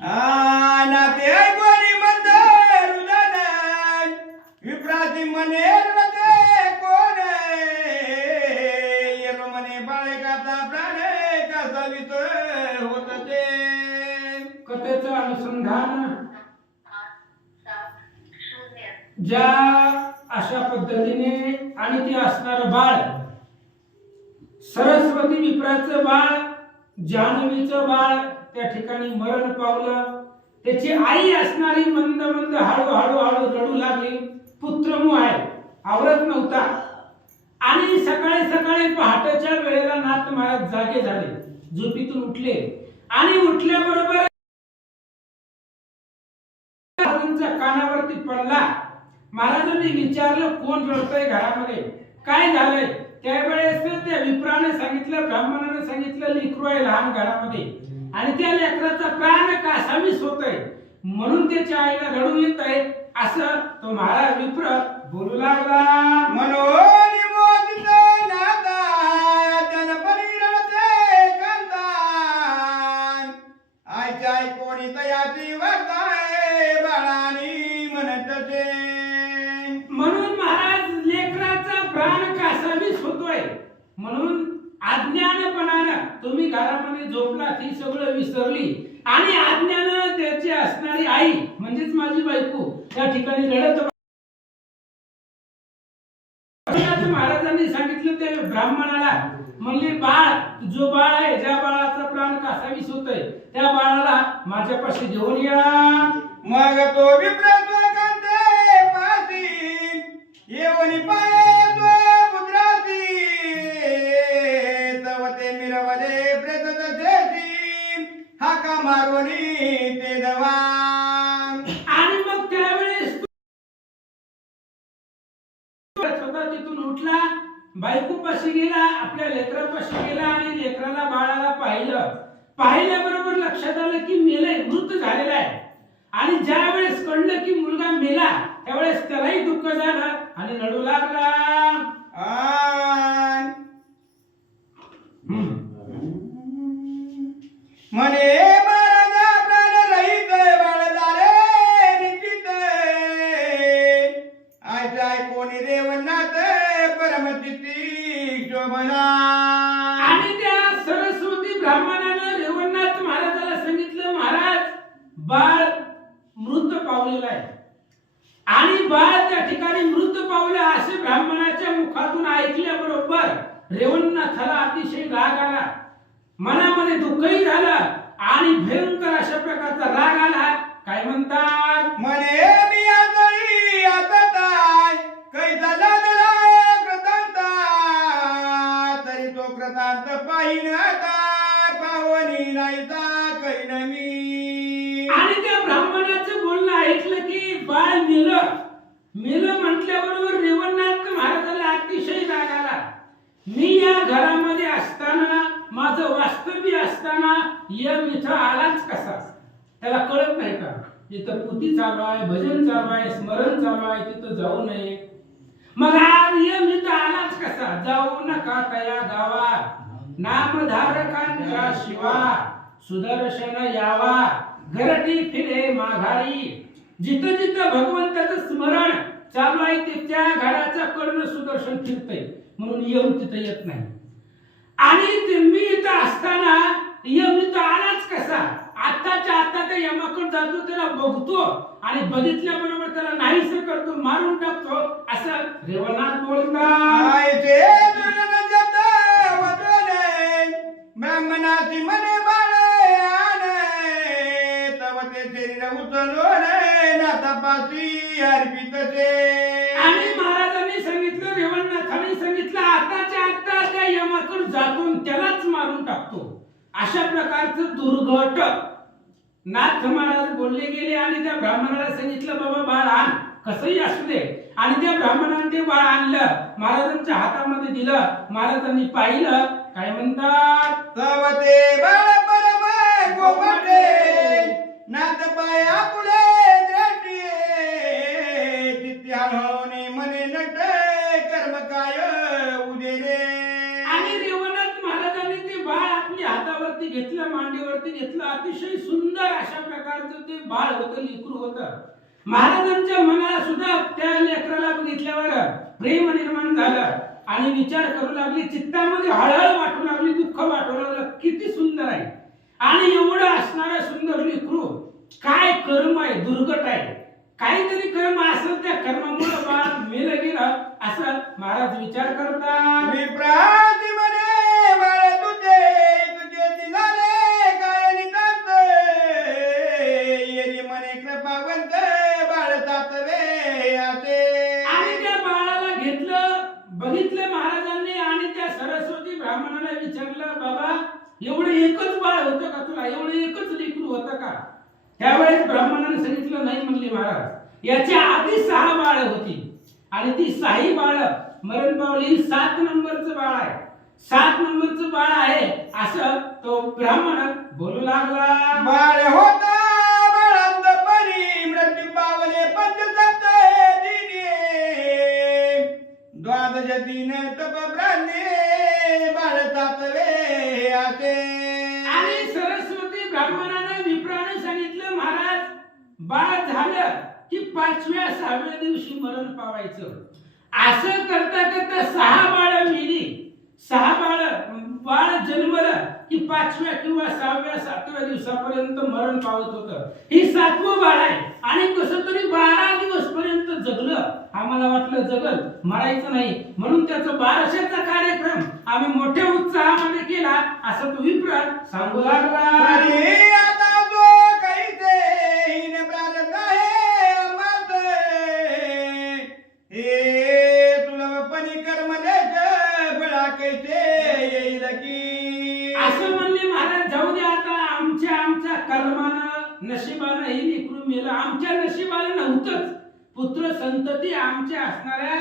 नाते ऐकून म्हणते हृदय विप्राची म्हणे हृदय कोण येलो म्हणे बाळकाचा प्राण कसा वितळ होत ते कथेचं अनुसंधान ज्या अशा पद्धतीने आणि ती असणार बाळ सरस्वती विप्राचं बाळ जान्हवीचं बाळ त्या ठिकाणी मरण पावलं. त्याची आई असणारी मंद मंद हळू रडू लागली. पुत्रमोह आहे, आवरत नव्हता. आणि सकाळी सकाळी पहाटेच्या वेळेला नाथ महाराज जागे झाले, झोपेतून उठले आणि उठल्याबरोबर कानावरती पडला. महाराजांनी विचारलं कोण रडतंय घरामध्ये, काय झालंय? त्यावेळेस त्या विप्राने सांगितलं, ब्राह्मणाने सांगितलं लेकरू आहे लहान घरामध्ये आणि त्या लेकराचा प्राण कासावीस होतोय म्हणून त्याच्या आईला रडू येत आहे असं तो महाराज विप्र बोलू लागला. मनोनी मोदित नाता जनपरी रडते कांतान आयच्या कोणी तयाची वार्ताय बाळानी म्हणत ते. म्हणून महाराज लेकराचा प्राण कासावीस होतोय म्हणून अज्ञानपणानं तुम्ही घरामध्ये झोपला ती सगळं विसरली आणि अज्ञानानं त्याची असणारी आई म्हणजेच माझी बायको त्या ठिकाणी रडत. महाराजांनी सांगितलं ते ब्राह्मणाला, म्हणले बाळ जो बाळ आहे ज्या बाळाचा प्राण कासावीस होतोय त्या बाळाला माझ्यापाशी घेऊन या. मग तो विप्राचा कांते पाती येवनी पाये तो पुत्राची तवते मिरवले प्रेत देती हाका मारोनी ते दवा. आणि मग त्यावेळेस स्वतः तिथून उठला, बायकोपाशी गेला, आपल्या लेकरापाशी गेला आणि लेकराला बाळाला पाहिल्याबरोबर लक्षात आलं की मेलय, मृत झालेला आहे. आणि ज्या वेळेस कळलं की मुलगा मेला त्यावेळेस त्यालाही दुःख झालं आणि रडू लागला. म्हणे महाराजा प्राण रहित बाळ झाले निश्चित आयच्या कोणी रेवनाथ परमचिती शोभना. आणि त्या सरस्वती ब्राह्मणानं रेवणनाथ महाराजाला सांगितलं, महाराज बाळ मृत पावलेला आहे आणि बाळ त्या ठिकाणी मृत पावलं असे ब्राह्मणाच्या मुखातून ऐकल्याबरोबर रेवणनाथाला अतिशय राग आला, मनामध्ये दुःखही झालं आणि भयंकर अशा प्रकारचा राग आला. काय म्हणतात? म्हणे मी आतळी आताय कैसा लागला कृतांता तरी तो कृतांत पाहिन आता पावनी नाहीचा कैन मी. आणि त्या ब्राह्मणाचं बोलणं ऐकलं की बाळ मेलं म्हटल्याबरोबर रेवणनाथ महाराजाला अतिशय राग आला. मी या घरामध्ये असताना माझं वास्तव्य असताना यम इथं आलाच कसा? त्याला कळत नाही का इथं पुती चालू आहे, भजन चालू आहे, स्मरण चालू आहे, तिथं जाऊ नये. मग आज यम इथं आलाच कसा? जाऊ नका तया गावा नामधारकांच्या शिवा सुदर्शन यावा घरटी फिरे माघारी. जिथं जिथं भगवंताचं स्मरण चालू आहे ते त्या घराचा कर्ण सुदर्शन फिरतंय म्हणून यम तिथं येत नाही. आणि मी इथं असताना यम इथं आलाच कसा? आताच्या आता त्या यमाकडे जातो, त्याला बघतो आणि बघितल्याबरोबर त्याला नाहीसं करतो, मारून टाकतो असं रेवणनाथ बोलतात. आयचे दुर्गण शब्द वदने ब्राह्मणाची मने बाळे आणे तव ते शरीर उचलवणे नाथापाशी अर्पित ते. आणि महाराजांनी सांगितलं, रेवणनाथांनी सांगितलं आताच्या आता त्या यमाकडे जातो त्यालाच मारून टाकतो. अशा प्रकारचं दुर्घट नाथ महाराज बोलले गेले आणि त्या ब्राह्मणाला सांगितलं बाबा बाळ आण कसंही असू दे. आणि त्या ब्राह्मणाने ते बाळ आणलं, महाराजांच्या हातामध्ये दिलं. महाराजांनी पाहिलं, काय म्हणतात? तव ते बाळ परम गोपटे नाथ पाया पुढे द्रष्टी तिथे हळवणे मने नटे कर्म काय उदे रे. आणि रेवणनाथ महाराजांनी ते बाळ आपल्या हातावरती घेतलं, मांडीवरती घेतलं, अतिशय सुंदर अशा प्रकारे बाळ होतं, लेकरू होतं. महाराजांच्या मनाला सुद्धा त्या लेकराला बघितल्यावर प्रेम निर्माण झालं आणि विचार करू लागली, चित्तामध्ये हळहळ वाटू लागली, दुःख वाटू लागलं, किती सुंदर आहे आणि एवढं असणारं सुंदर लेकरू, काय कर्म आहे, दुर्घट आहे, काहीतरी कर्म असेल, त्या कर्मामुळे बाळ मेलं गेलं असं महाराज विचार करतात. विप्राती म्हणे बाळ तुझे दिनाले काय निदात, येरी म्हणे कृपावंत बाळ तातवे आते. आणि त्या बाळाला घेतलं, बघितलं महाराजांनी आणि त्या सरस्वती ब्राह्मणाला विचारलं, बाबा एवढं एकच बाळ होतं का तुला, एवढं एकच लेकरू होतं का? त्यावेळेस ब्राह्मणाने सांगितलं, नाही म्हणले महाराज, याच्या आधी 6 बाळ होती आणि ती 6ही बाळ मरण पावली. 7 नंबरचं बाळ आहे, 7 नंबरचं बाळ आहे असं तो ब्राह्मण बोलू लागला. बाळ होता बाळांत परी मृत्यू पावले पंचसप्त दिने, द्वादश दिन तप ब्राह्मणे बाळ तातवे आते. आणि सरस्वती ब्राह्मणाने विप्राने सांगितलं, महाराज बाळ झालं की 5व्या 6व्या दिवशी मरण पावायचं. असं करता करता 6 बाळ मिली, 6 बाळ जन्मलं की 5व्या किंवा 6व्या 7व्या दिवसापर्यंत मरण पावत होतं. ही 7वं बाळ आहे आणि कसं तरी 12 दिवस पर्यंत जगलं. आम्हाला वाटलं जगल, मरायचं नाही, म्हणून त्याचा 1200चा कार्यक्रम आम्ही मोठ्या उत्साहामध्ये केला असं तो विप्र सांगू लागला. अरे आता जो काही ते हिने प्रारब्ध आहे अमात, हे तुला पणी कर्म द्यायचं बळा कैसे येईल की. असं म्हणले महाराज, जाऊ दे आता, आमच्या कर्मानं नशिबानं हे लेकरू मेलं, आमच्या नशिबाला नव्हतंच. पुत्र संतती आमच्या असणाऱ्या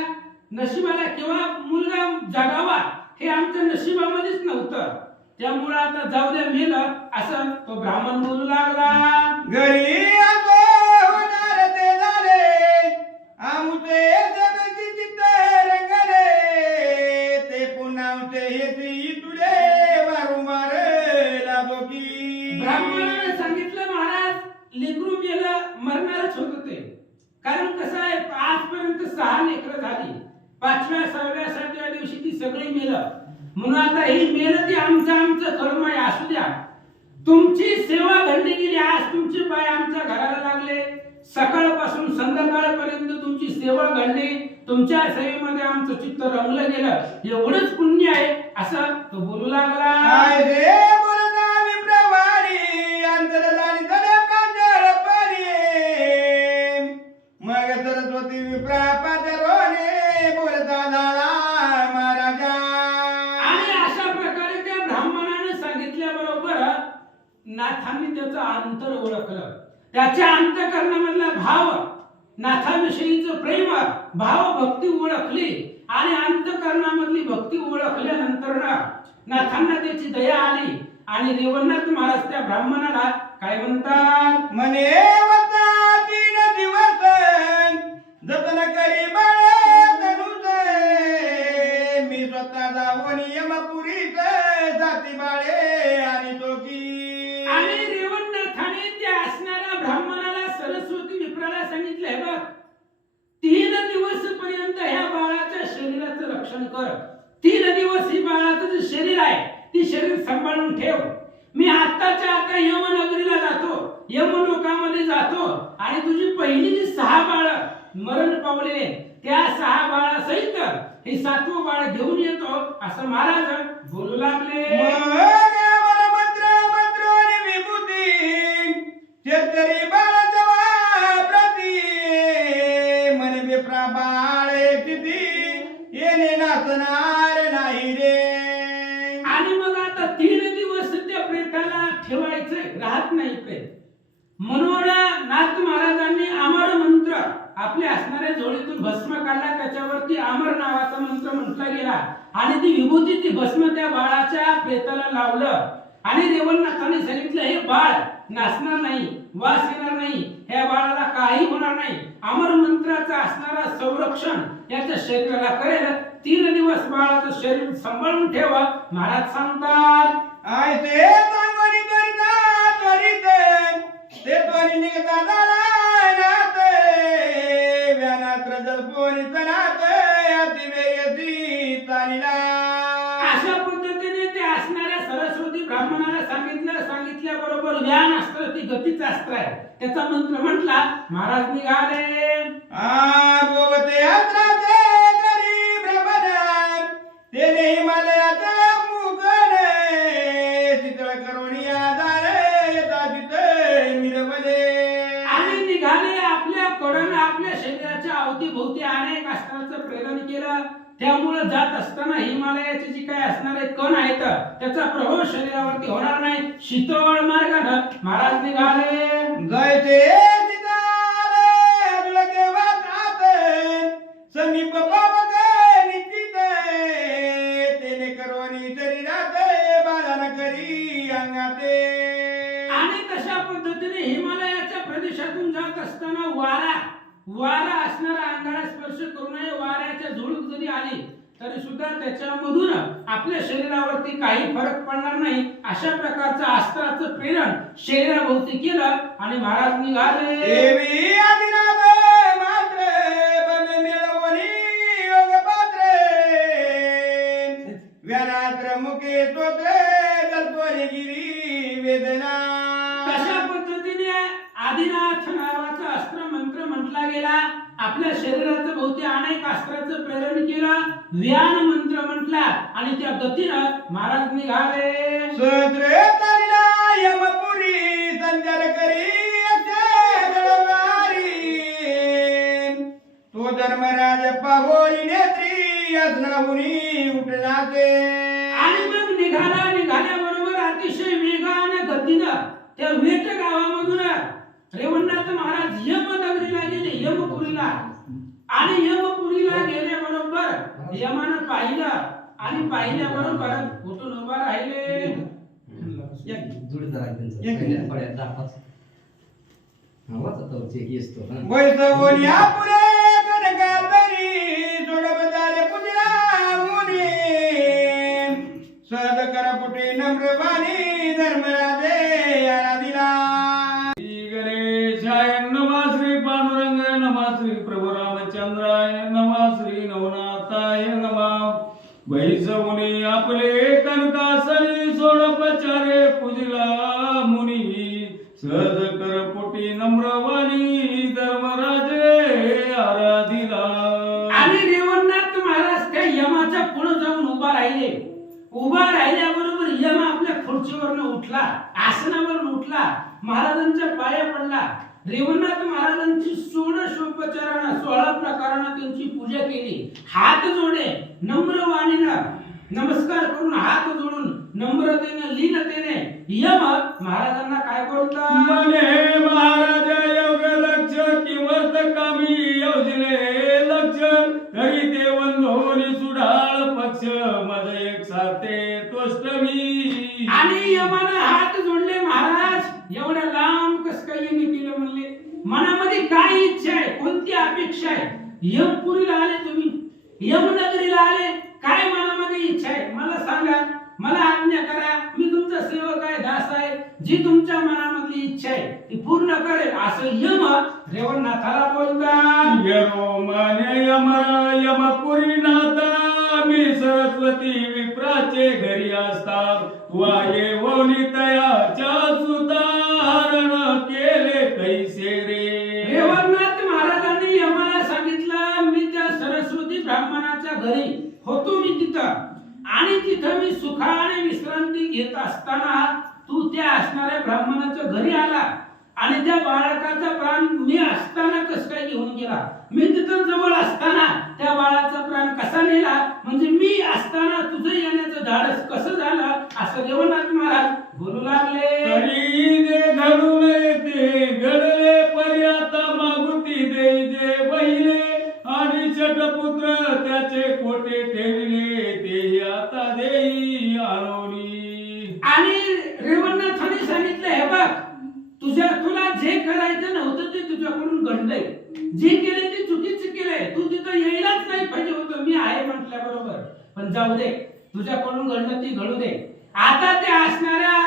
नशिबाला किंवा मुलगा जगावा हे आमच्या नशिबामध्येच नव्हतं, त्यामुळे आता जाऊ दे, मेलं असं तो ब्राह्मण बोलू लागला. घरी असो होणार ते झाले, आमुचे जगती चित्त रंगले, ते पुन्हाचे हेती तुले वारंवार लागो की. ब्राह्मणाने सांगितलं, महाराज लेकरू मेलं, मरणारच होत ते, कारण कसं आहे, आजपर्यंत 6 लेकरं झाली, 5व्या 6व्या 7व्या दिवशी ती सगळी मेलं, म्हणून आता ही मेलं ती आमचं कर्म आहे, असू द्या. तुमची सेवा घडली गेली, आज तुमचे पाय आमच्या घराला लागले, सकाळपासून संध्याकाळपर्यंत तुमची सेवा घडली, तुमच्या सेवेमध्ये आमचं चित्त रमलं गेलं, एवढंच पुण्य आहे असं तो बोलू लागला. काय रे बोलता विप्रवारी अंतरलानी तले कांजळ परी, मग सरस्वती विप्रा पादरोने बोलता झाला महाराजा. आणि अशा प्रकारे त्या ब्राह्मणाने सांगितल्याबरोबर नाथांनी त्याचं अंतर ओळखलं, त्याच्या अंतःकरणामधला भाव, नाथाविषयीचं प्रेम, भाव, भक्ती ओळखली आणि अंतःकरणामधली भक्ती ओळखल्यानंतर नाथांना त्याची दया आली आणि रेवणनाथ महाराज त्या ब्राह्मणाला काय म्हणतात, म्हणे वता 3 दिवस जतन करी बाळ तनुचे, मी स्वतः जाऊन यमपुरीत जाती बाळे आणि तो की. आणि रेवणनाथाने त्या असणाऱ्या ब्राह्मणाला सरस्वती विप्राला सांगितलंय, बघ 3 दिवस पर्यंत ह्या बाळाच्या शरीराचं रक्षण कर, 3 दिवस ही बाळाचं जे शरीर आहे ती शरीर सांभाळून ठेव. मी आत्ताच्या आता यमनगरीला जातो, यमलोकामध्ये जातो आणि तुझी पहिली जी 6 बाळ मरण पावलेले त्या 6 बाळासहित हे 7वं बाळ घेऊन येतो असं महाराज बोलू लागले. मंत्र आणि विभूती शेतकरी बाळ जवा प्रती, म्हणे विप्रा बाळ तिथी येणे नाचणार नाही रे. आणि मग आता 3 दिवस त्या प्रेताला ठेवायचं राहत नाही प्रेत, म्हणून नाथ महाराजांनी अमर मंत्र आपल्या असणाऱ्या झोळीतून भस्म काढला, त्याच्यावरती अमर नावाचा मंत्र म्हटला गेला आणि ती विभूती, ती भस्म त्या बाळाच्या प्रेताला लावलं आणि रेवणनाथाने सांगितलं, हे बाळ नाचणार नाही, वास येणार नाही, ह्या बाळाला काही होणार नाही, अमर मंत्राचा असणारा संरक्षण याच्या शरीराला करेल, 3 दिवस बाळाचं शरीर सांभाळून ठेवा महाराज सांगतात. आय ते सांगणी करिता त्वरित ते दोन्ही निघता झाला नात व्यानात रजल पोरी तनात अतिवेयसी तानिला. अशा पद्धतीने ते असणाऱ्या सरस्वती ब्राह्मणाला सांगितल्याबरोबर ज्ञान अस्त्र ती गतीचं अस्त्र आहे. त्याचा मंत्र म्हटला महाराज निघाले. बोगते अस्त्राचे करी भ्रमण तेने हिमालयात मुगन शीतळ करुणी आधार यथाचित मिरवले. आणि निघाले आपल्या कडन आपल्या शरीराच्या अवतीभोवती अनेक अस्त्राचं प्रेरण केलं. त्यामुळे जात असताना हिमालयाचे जी काय असणारे कण आहेत त्याचा प्रभाव शरीरावरती होणार नाही. शीतळ मार्गाने महाराज निघाले. जयते सीताले अजुलके वातात समीप पावक निश्चित तेने करोनी शरीरात बाधन करी अंगाते. आणि तशा पद्धतीने हिमालयाच्या प्रदेशातून जात असताना वारा असणारा अंगाला स्पर्श करू नये. वाऱ्याच्या झुळूक जरी आली तरी सुद्धा त्याच्यामधून आपल्या शरीरावरती काही फरक पडणार नाही. अशा प्रकारचं अस्त्राचं प्रेरण शरीराभोवती केलं आणि महाराज निघाले. देवी आदिनाथ मात्र बन मिळवणी योग पात्र व्यानात्र मुखे स्तोत्र जल्पोरी गिरी वेदना. तशा पद्धतीने आदिनाथ नावाचा अस्त्र मंत्र म्हटला गेला. आपल्या शरीराच्या भोवती अनेक अस्त्राचं प्रेरण केलं. व्यान मंत्र म्हटला आणि त्या गतीनं महाराज निघाले. सहस्र तारीला यमपुरी संचार करी तो धर्मराज पाहोरी नेत्री असनाहुनी उठलाचे. आणि मग निघाल्याबरोबर अतिशय वेगाने गतीनं त्या वेट गावामधून रेवणनाथ महाराज यमनगरीला गेले, यमपुरीला. आणि यमपुरीला गेल्याबरोबर यमानं पाहिलं आणि पाहिल्याबरोबर उठून उभा राहिले. वैसवोनी आपुरे कनकातरी सोडबजारे पुजला मुनी सहज करपुटे नम्रवाणी धर्मराजे आराधिला. श्री गणेशाय नमः. श्री पांडुरंग नमः. श्री प्रभु रामचंद्राय नमः. श्री नवनाथाय नमः. वैसवुनी आपले कनकासरी सोडोपचारे पूजिला मुनी सहज करपोटी नम्रवाणी धर्मराजे आराधिला. आणि रेवणनाथ महाराज त्या यमाच्या पुढे जाऊन उभा राहिल्याबरोबर यम आपल्या खुर्चीवरनं उठला, आसनावरून उठला, महाराजांच्या पाया पडला. रेवणनाथ महाराजांची 16 प्रकारानं त्यांची पूजा केली. हात जोडे नम्र वाणीनं नमस्कार करून हात जोडून नम्रतेने लीनतेने यम महाराजांना काय बोलतात. मने महाराज योग लक्ष किंमत कामी योजले लक्ष तरी ते वंदोनी सुडाळ पक्ष मज एक साथे तोष्टमी. आणि यमानं हात जोडले. महाराज एवढ्या लांब कस काय येणे केलं म्हणले. मनामध्ये काय इच्छा आहे, कोणती अपेक्षा आहे. यमपुरीला आले तुम्ही, यमनगरीला आले, काय मनामध्ये इच्छा आहे मला सांगा, मला आज्ञा करा. मी तुमचा सेवक आहे, दास आहे. जी तुमच्या मनामधली इच्छा आहे ती पूर्ण करेल असं यम रेवणनाथाला बोलतात. यरो माने यमरा यमपुरी नाथा मी सरस्वती विप्राचे घरी असता वाये वोनी तयाच्या सुधारण केले कैसे रे. रेवणनाथ महाराजांनी यमाला सांगितलं मी त्या सरस्वती ब्राह्मणाच्या घरी होतो मी तिथं. आणि तिथं मी सुखाने विश्रांती घेत असताना तू त्या असणाऱ्या ब्राह्मणाच्या घरी आला आणि त्या बाळकाचा प्राण मी असताना कस काय घेऊन गेला. मी तिथं जवळ असताना त्या बाळाचा प्राण कसा नेला, म्हणजे मी असताना तुझं येण्याचं धाडस कसं झालं असं रेवणनाथ महाराज बोलू लागले. तरी दे घडून येते घडले पर्याता मागुती दे जे बहिले आणि षटपुत्र त्याचे कोटे ठेवले ते आता देई आरोनी. आणि रेवणनाथाने सांगितलं हे बघ तुला जे करायचं नव्हतं ते तुझ्याकडून घडलंय, जे केले ते चुकीचं केलंय. तू तिथं यायलाच नाही पाहिजे होतं, मी आहे म्हटल्या बरोबर. पण जाऊ दे, तुझ्याकडून घडलं ती घडू दे. आता ते असणाऱ्या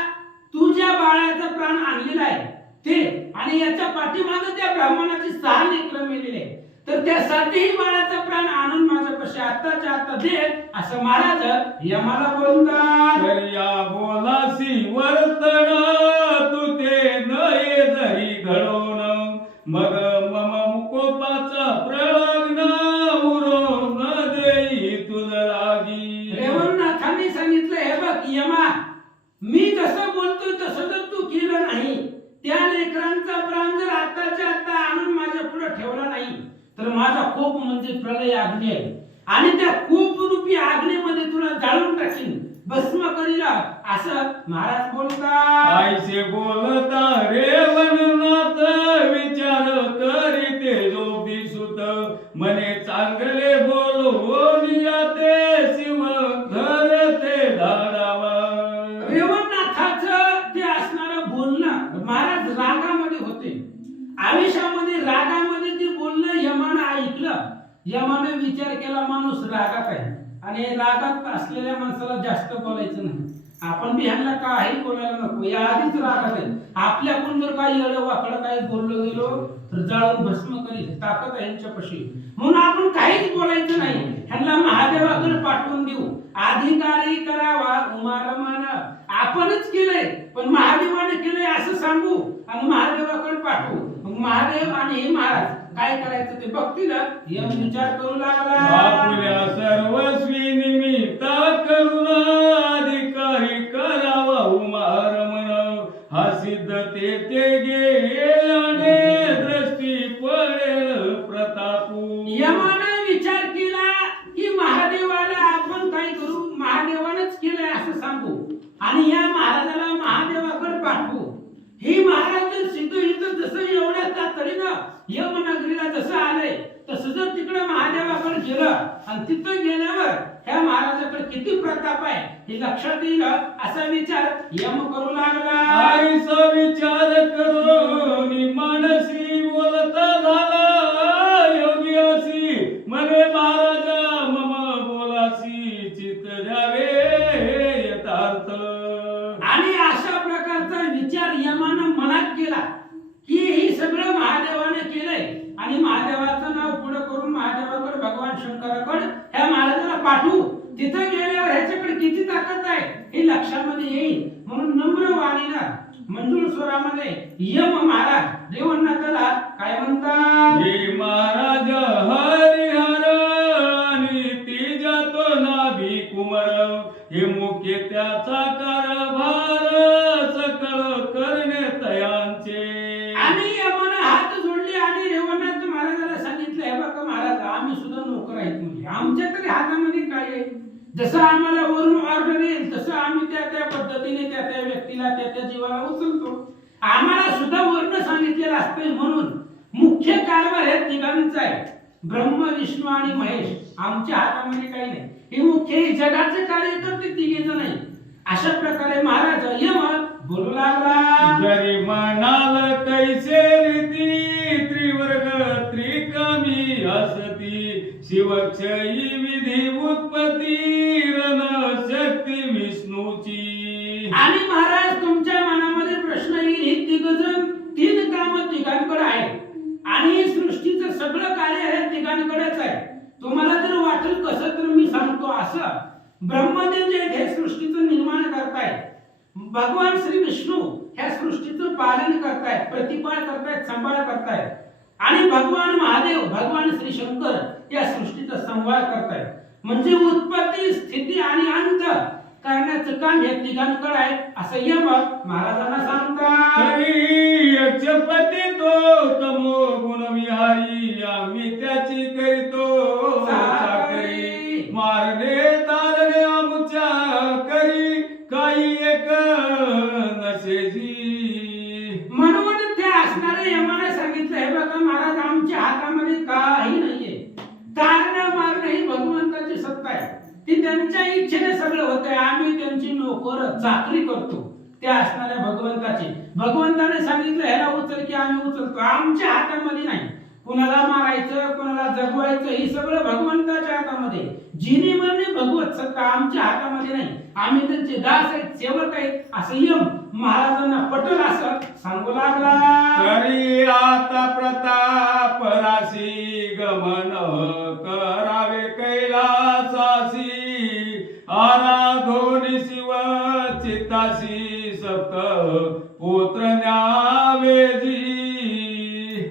तुझ्या बाळाचा प्राण आणलेला आहे ते आणि याच्या पाठीमागे त्या ब्राह्मणाची 6 लेकरं मेलेली आहे. तर त्या 7ही बाळाचा प्राण आणून माझ्यापाशी आत्ताच्या आता दे असं महाराज यमाला बोलतात. तर या बोलासी वर्तन तू ते नये जरी घडवून मग मम मुकोपाचा प्रलग्न उरो न देई तुझ लागी. रेवणनाथांनी सांगितलं हे बघ यमा, मी जसं बोलतोय तसं जर तू केलं नाही, त्या लेकरांचा प्राण जर आताच्या आता आणून माझ्या पुढे ठेवला नाही तर माझा कोप म्हणजे प्रलय अग्नी आहे आणि त्या कोप रूपी अग्नीमध्ये तुला जाळून टाकीन, भस्म करील असं महाराज बोलतात. आईसे बोलता रेवणनाथ विचार करीते जो दिसुत मने चांगले बोलवून याते शिव धरते धाडावा. रेवणनाथाचं ते असणारं बोलणं महाराज रागामध्ये होते, आवेशामध्ये रागामध्ये ते बोलणं यमानं ऐकलं. यमानं विचार केला माणूस रागात आहे आणि रागात असलेल्या माणसाला जास्त बोलायचं नाही. आपण बी ह्यांना काही बोलायला नको, या आधीच रागात आहे. आपल्याकडून जर काही येडं वाकडं काही बोललो गेलो तर जाळून भस्म करील, ताकद आहे यांच्यापाशी. म्हणून आपण काहीच बोलायचं नाही, ह्यांना महादेवाकडे पाठवून देऊ. अधिकारी करावा उमारमान, आपणच केलंय पण महादेवाने केलंय असं सांगू आणि महादेवाकडे पाठवू. मग महादेव आणि हे महाराज काय करायचं ते बघतील. यम विचार करू लागला. आपल्या सर्वस्वी निमित्त करून अधिकारी करावा उमारमन हा सिद्ध ते गेल्याने दृष्टी पडेल प्रतापू. यमाने विचार केला की महादेवाला आपण काय करू, महादेवानेच केलंय असं सांगू आणि या महाराजाला महादेवाकडे पाठवू. हे महाराज जर सिद्ध इथं जसं एवढ्या तातडीनं यमनगरीला जसं आलंय तसं जर तिकडे महादेवाकडे गेलं आणि तिथं गेल्यावर ह्या महाराजाकडे किती प्रताप आहे हे लक्षात येईल असा विचार यम करू लागला. आईचा विचार करून मानसी बोलता झाला योगी असी मने महाराजा मम बोलासी चित्त द्यावे यथार्थ. आणि अशा प्रकारचा विचार यमानं मनात केला की हे सगळं महादेवाने केलंय आणि महादेवाचं नाव पुढे करून महादेवाकडे भगवान शंकराकडे ह्या महाराजाला पाठवू. तिथं गेल्यावर ह्याच्याकडे किती ताकद आहे हे लक्षामध्ये येईल. म्हणून नम्र वाणीनं मंजूळ स्वरामध्ये यम महाराज रेवणनाथाला काय म्हणतात. हे महाराज हरिहर आणि ती जातो नाभी कुमर हे मुख्य त्याचा कारभार सकळ करणे तयांचे. आणि यमानं हात जोडले आणि रेवणनाथ महाराजाला सांगितलं हे बघा महाराज आम्ही सुद्धा नोकर आहेत, म्हणजे आमच्या तरी हातामध्ये काय आहे, जसं आम्हाला वरून ऑर्डर येईल तसं आम्ही त्या त्या पद्धतीने त्या त्या व्यक्तीला त्या त्या जीवाला उचलतो. आम्हाला सुद्धा वर्ण सांगितलेलं असतं. म्हणून मुख्य कारभार हे तिघांचा आहे, ब्रह्म विष्णू आणि महेश. आमच्या हातामध्ये काही नाही, हे मुख्य हे जगाचे कार्य करते तिघे जण नाही. अशा प्रकारे महाराज यम बोलू लागला. जरी म्हणाल कैसे रीती त्रिवर्ग त्रिकमी असती शिवक्षयी विधी उत्पत्ती रण शक्ती विष्णूची. आणि महाराज तुमच्या मनामध्ये प्रश्न येईल, ही तिघजण 3 काम तिघांकडे आहे आणि सृष्टीचं सगळं कार्य हे तिघांकडेच आहे. तुम्हाला जर वाटेल कसं तर मी सांगतो असं. ब्रह्मदेव जे हे सृष्टीचं निर्माण करतायत, भगवान श्री विष्णू ह्या सृष्टीचं पालन करतायत, प्रतिपाळ करतायत, सांभाळ करतायत आणि भगवान महादेव भगवान श्री शंकर या सृष्टीचा संहार करतायत. म्हणजे उत्पत्ती स्थिती आणि अंत करण्याचं काम या तिघांकडे आहे असं यम महाराजांना सांगतात. यक्षपती तो तमो गुणविहारी आम्ही त्याची करीतो चाकरी मारणे तारणे आमच्या करी काही एक नसेजी. म्हणून त्या असणारे यमाने सांगितलं हे बघा महाराज आमच्या हातामध्ये काही नाहीये, तारणं मारणं ही भगवंताची सत्ता आहे, ती त्यांच्या इच्छेने सगळं होतंय. आम्ही त्यांची नोकर चाकरी करतो त्या असणाऱ्या भगवंताची. भगवंताने सांगितलं ह्याला उचल की आम्ही उचलतो, आमच्या हातामध्ये नाही. कुणाला मारायचं कुणाला जगवायचं हे सगळं भगवंताच्या हातामध्ये. जिनी म्हणणे भगवत सत्ता आमच्या हातामध्ये नाही, आम्ही त्यांचे दास आहेत, सेवक आहेत, असं यम महाराजांना पटल असं सांगू लागला. तरी आता प्रताप राशी गमन करावे कैलासासी, आराधोनी शिव चित्तासी सप्त पुत्र न्यावे जी.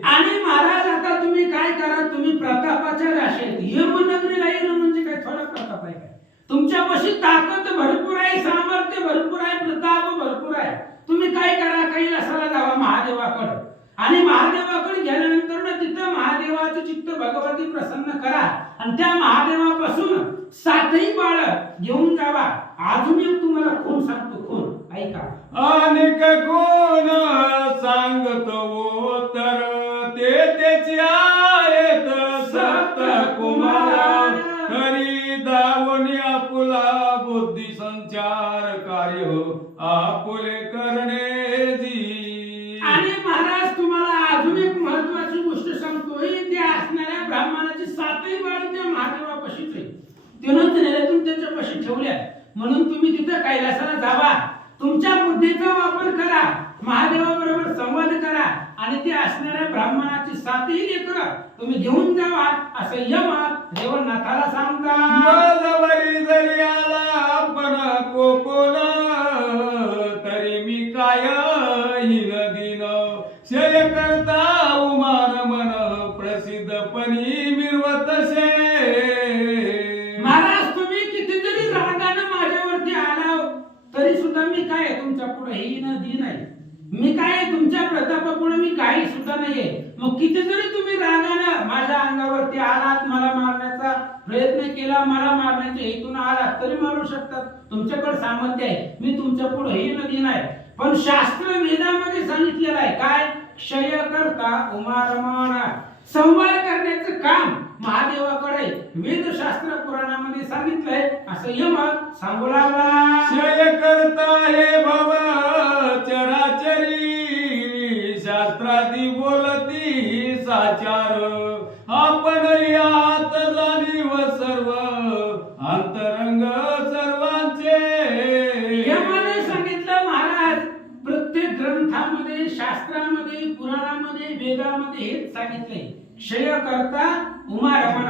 आणि महाराज आता तुम्ही काय करा, तुम्ही प्रतापाच्या राशीत यमनगरीला येणं म्हणजे काय थोडा प्रताप आहे काय? तुमच्यापाशी ताकद भरपूर आहे, सामर्थ्य भरपूर आहे, प्रताप भरपूर आहे. तुम्ही काय करा, कैलासाला जावा महादेवाकडे, आणि महादेवाकडे गेल्यानंतर ना तिथं महादेवाचं चित्त भगवती प्रसन्न करा, आणि त्या महादेवापासून 7ही बाळ घेऊन जावा. अजून एक तुम्हाला खून सांगतो, खून ऐका. अनेक कोण सांगतो तर ते त्याचे आहेत सप्त कुमार, तरी दावणी आपुला बुद्धी संचार कार्य आपुले करणे जी. आणि महाराज तुम्हाला अजून एक महत्वाची गोष्ट सांगतो, त्या असणाऱ्या ब्राह्मणाची 7ही बाळ त्या महादेवापाशीच आहे. त्यानं नेल्यातून त्याच्यापाशी ठेवल्या, म्हणून तुम्ही तिथं कैलासाला जावा, तुमच्या बुद्धीचा वापर करा, महादेवाबरोबर संवाद करा, आणि ते असणाऱ्या ब्राह्मणाची 7ही लेकरं तुम्ही घेऊन जावा असं यम देवनाथाला सांगता. माझवरी जरी आला आपण कोकोन, तरी मी काय हिन दिन शय करता उमान मन प्रसिद्धपणी मिरवतसे. महाराज तुम्ही कितीतरी रागानं माझ्यावरती आला तरी सुद्धा मी काय तुमच्या पुढे हीन दिन आहे, मी काय तुमच्या प्रतापापुढे मी काही सुद्धा नाहीये. मग किती जरी तुम्ही रागानं माझ्या अंगावरती आलात, मला मारण्याचा प्रयत्न केला, मला मारण्याच्या हेतून आलात, तरी मारू शकतात, तुमच्याकडे सामर्थ्य आहे, मी तुमच्या पुढे हीन दिन आहे. पण शास्त्र वेदामध्ये सांगितलेलं आहे काय, क्षय करता उमारमाना, संवाद करण्याचं काम महादेवाकडे वेदशास्त्र पुराणामध्ये सांगितलंय असं यम सांगू लागला. शय करता हे भव चराचरी, शास्त्रादी बोलती साचार, आपण यात जाणीव सर्व अंतरंग सर्वांचे. यमाने सांगितलं महाराज, प्रत्येक ग्रंथामध्ये शास्त्रामध्ये पुराणामध्ये वेदामध्ये हेच सांगितलंय, क्षय करता उमारमण,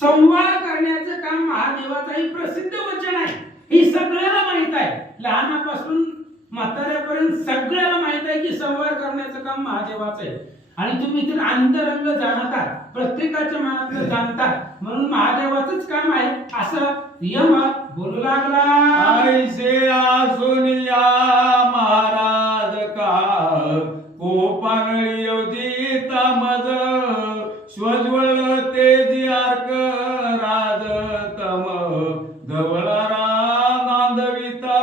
संवाद करण्याचं काम महादेवाचं हे प्रसिद्ध वचन आहे. हे सगळ्याला माहित आहे, लहानापासून म्हाताऱ्यापर्यंत सगळ्याला माहित आहे की संवाद करण्याचं काम महादेवाचं आहे. आणि तुम्ही तर अंतरंग जाणता, प्रत्येकाच्या मनातलं जाणतात, म्हणून महादेवाचंच काम आहे असं यम बोलू लागला. ऐसे आसुनिया महाराज का कोपानळी योजिता मज, स्वज्वळ तेजी आर्क राज तम धवळारा नांदविता.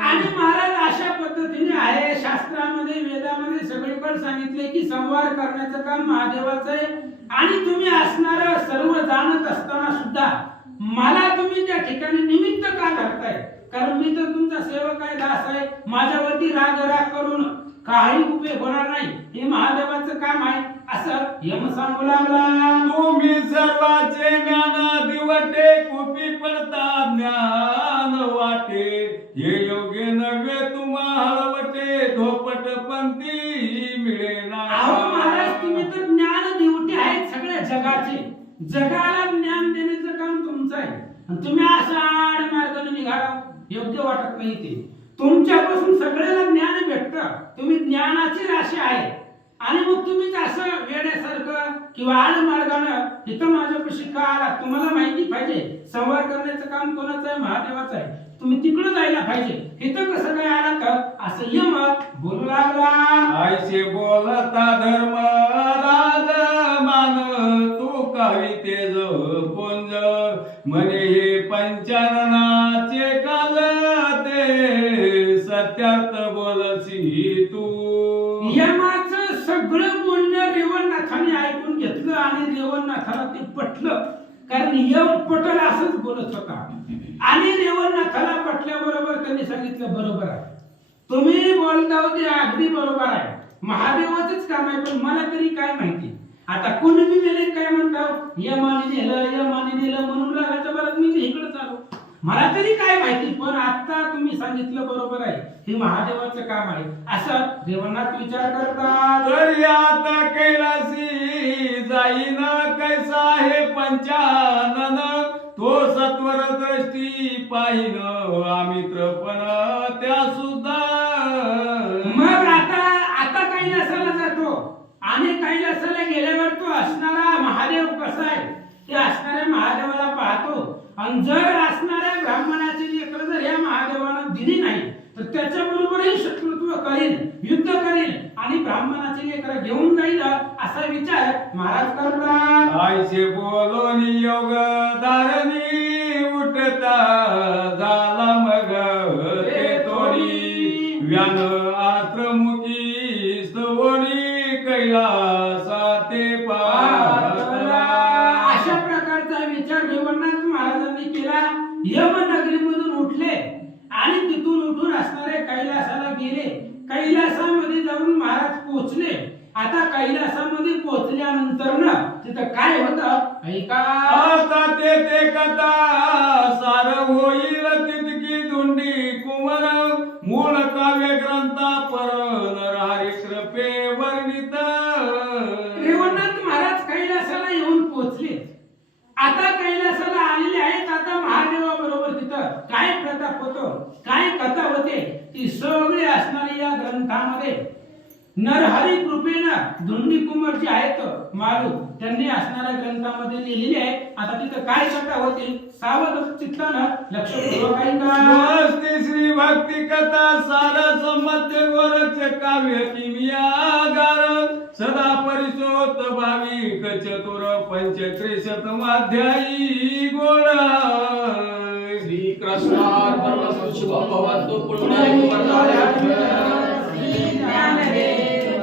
आणि महाराज अशा पद्धतीने आहे, शास्त्रामध्ये वेदामध्ये सगळीकडे सांगितले की संवाद करण्याचं काम महादेवाचं आहे. आणि तुम्ही असणार सर्व जाणत असताना सुद्धा मला तुम्ही त्या ठिकाणी निमित्त का धरताय, कारण मी तर तुमचा सेवक आहे, दास आहे, माझ्यावरती राग करून काही उपयोग होणार नाही, हे महादेवाचं काम आहे असं यम सांगू लागला. तुम्ही सर्वाचे ज्ञान दिवटे, कुपी पडता ज्ञान वाटे, हे योग्य नव्हे तुम्हाला हळवटे, धोपट पंथी मिळे ना. अहो महाराज तुम्ही तर ज्ञान दिवटे आहेत सगळ्या जगाचे, जगाला ज्ञान देण्याचं काम तुमचं आहे, आणि तुम्ही असं आड मार्गाने निघाला योग्य वाटत नाही. ते तुमच्यापासून सगळ्याला ज्ञान भेटतं, तुम्ही ज्ञानाची राशी आहे, आणि मग तुम्ही असं वेड्यासारखं किंवा आड मार्गानं इथं माझ्यापाशी का आला, तुम्हाला माहिती पाहिजे संवाद करण्याचं काम कोणाचं आहे, महादेवाचं आहे, तुम्ही तिकडे जायला पाहिजे, इथं कसं काय आला तर असं यम बोलू लागला. ऐसे बोलता धर्म राज मान, तू काही तेज पुंज, म्हणे हे पंचाननाचे काल, ते सत्यार्थ बोलसी तू. यमाचं सगळं बोलणं रेवणनाथाने ऐकून घेतलं, आणि रेवणनाथाला ते पटलं, कारण यम पटल असंच बोलत होता. आणि रेवणनाथाला पटल्याबरोबर त्यांनी सांगितलं बरोबर आहे, तुम्ही बोलता ते अगदी बरोबर आहे, महादेवाचंच काम आहे, पण मला तरी काय माहिती, आता कोणी बी नेले काय म्हणतात यमाने नेलं म्हणून लागायचं बरं मी इकडे चालू. मला तरी काय माहिती, पण आता तुम्ही सांगितलं बरोबर आहे, हे महादेवाचं काम आहे असं देवनाथ विचार करतात. तरी आता कैलासी जाईन कैसा हे पंचानन, तो सत्वर दृष्टी पाहिन आमित्र पण त्या सुद्धा. मग आता कैलासाला जातो आणि कैलासाला गेल्यावर तो असणारा महादेव कसा आहे ते असणाऱ्या महादेवाला पाहतो. आणि जर असणाऱ्या ब्राह्मणाची लेकरं जर या महादेवानं दिली नाही तर त्याच्याबरोबरही शत्रुत्व करीन, युद्ध करीन आणि ब्राह्मणाची लेकरं घेऊन जाईल असा विचार महाराज करतात. आयसे बोलोनी योग धारणी उठता झाला मग ते तोडी, व्यान आत्रमुखी स्तवणी कैलासा ते पातला. अशा प्रकारचा विचार देवनाथ महाराजांनी केला. यमनगरीमधून उठले आणि तिथून उठून असणारे कैलासाला गेले. कैलासामध्ये जाऊन महाराज पोहोचले. आता कैलासामध्ये पोहोचल्यानंतर ना तिथं काय होतं ऐका. आता ते कथा सार होईल तितकी धुंडी कुमर, मूळ काव्य ग्रंथा पर नरहरी कृपे वर्णित. देवनाथ महाराज कैलासाला येऊन पोहोचले. आता कैलासाला आलेले आहेत. आता महादेवाबरोबर तिथं काय प्रताप होतो, काय कथा होते ती सगळी असणारी या ग्रंथामध्ये नरहरी कृपेनं धुंडी कुमार जे आहेत मालू त्यांनी असणाऱ्या ग्रंथामध्ये लिहिलेले आहे. आता तिथं काय कथा होती सावध चित्तानं लक्षपूर्वक ऐका. नमस्ते श्री भक्ती कथा सार मध्य गोरक्ष काव्य किमियागार, सदा परिशोत भाविक चतुर पंचत्रिशतमाध्यायी गोळ. श्री कृष्णार्पणमस्तु. शुभं भवतु. पुण्यं वर्धयात्. श्री ज्ञानदेव